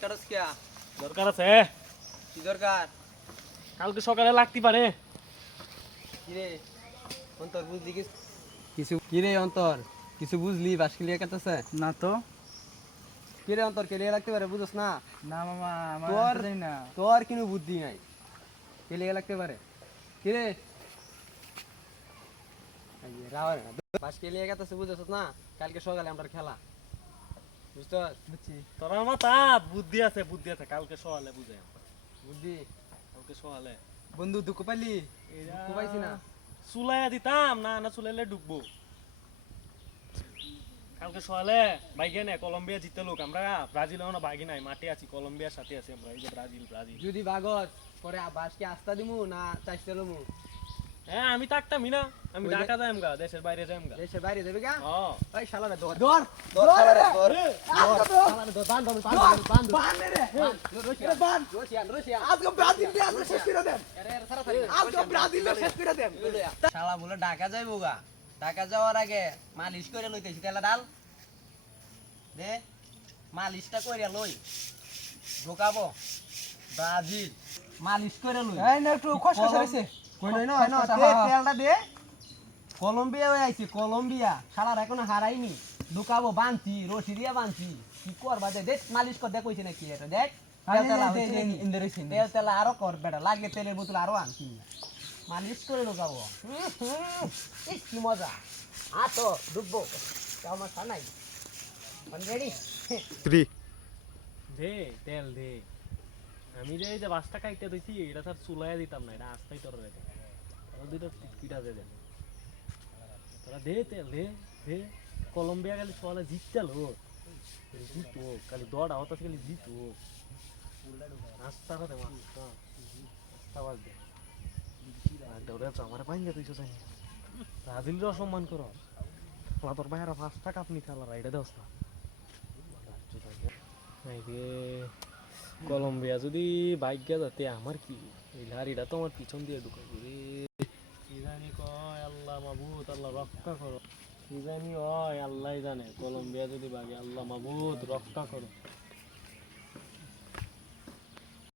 Katz কিয়া দরকার আছে কি দরকার কালকে সকালে লাগতে পারে কি রে অন্তর বুঝলি কিছু কি রে অন্তর কিছু বুঝলি বাস ক্লিয়ার কাটতেছে না তো কি রে অন্তর ক্লিয়ার লাগতে পারে বুঝছ না না মামা আমার তোর জানি না তোর কোনো বুদ্ধি নাই ক্লিয়ার লাগতে পারে কি রে রাওয়ার বাস ক্লিয়ার কাটতেছে বুঝছ না কালকে সকালে আমরা খেলা বুঝছস বুঝছি তোর মাথা বুদ্ধি আছে কালকে সকালে বুঝে বুদ্ধি কালকে সকালে বন্ধু দুঃখ পাইলি দুঃখ পাইছি না চুলাইয়া দিতাম না না চুলাইলে ডুববো কালকে সকালে বাইকে নে কলম্বিয়া জিতে লোক আমরা ব্রাজিল এখনো বাগি নাই মাঠে আছি কলম্বিয়ার সাথে আছি আমরা এই যে ব্রাজিল যদি বাগস পরে বাসকে আস্তা দিমু না চাইতে লমু হ্যাঁ আমি থাকতামই না আমি ওই যে- ঢাকা যাইম গা দেশের বাইরে যাইম গা দেশের বাইরে যাবে গা হ্যাঁ ওই শালারে ধর ধর ধর শালারে ধর শালারে ধর বান বান বান রে রশিয়ান বান রশিয়ান রশিয়ান আজকে ব্রাজিল রে আজকে শেষ করে দেন আরে তাড়াতাড়ি আজকে ব্রাজিল রে শেষ করে দেন শালা বলে ঢাকা যাইবো গা ঢাকা যাওয়ার আগে মালিশ করে লইতেছি তেলা ডাল দে মালিশটা কইরা লই ঢোকাবো ব্রাজিল মালিশ করে লই এই না একটু কষ্ট হইছে কই নই না না দে তেলটা দে কলম্বিয়া হয়ে আইছি কলম্বিয়া শালার এখনো হারাইনি ঢোকাবো বানছি রশি দিয়া বানছি কি করবা দে দেখ মালিশ কর দে কইছে নাকি এটা দেখ তেল তেলা হইছে নাকি? তেল তেলা আরো কর বেটা লাগে তেলের বোতল আরো আনছি মালিশ করে ঢোকাবো ইস কি মজা আতো ডুববো সমস্যা নাই রেডি দে তেল দে আমি যে এই যে বাসটা কাইতে দিছি এটা তার চুলাইয়া দিতাম না এটা আস্তাই তোর রে আর দুটো পিঠা দে দেন তোরা দে তেল দে দে কলম্বিয়া খালি সকালে জিততাল জিতো খালি দৌড় আওয়াজ খালি জিতো আস্তা দে আস্তা আস্তা বাজ দে আর দৌড়ে তো আমার পাইন তুই জানি ব্রাজিলের অসম্মান করো তোর বাইরে 5 টাকা আপনি খেলার এটা দেওস না কলম্বিয়া যদি বাইক যাতে আমার কি এই লারিটা তো আমার পিছন দিয়ে ঢুকাই রে কি জানি কয় আল্লাহ মাবুদ আল্লাহ রক্ষা করো কি জানি হয় আল্লাহ জানে কলম্বিয়া যদি বাগে আল্লাহ মাবুদ রক্ষা করো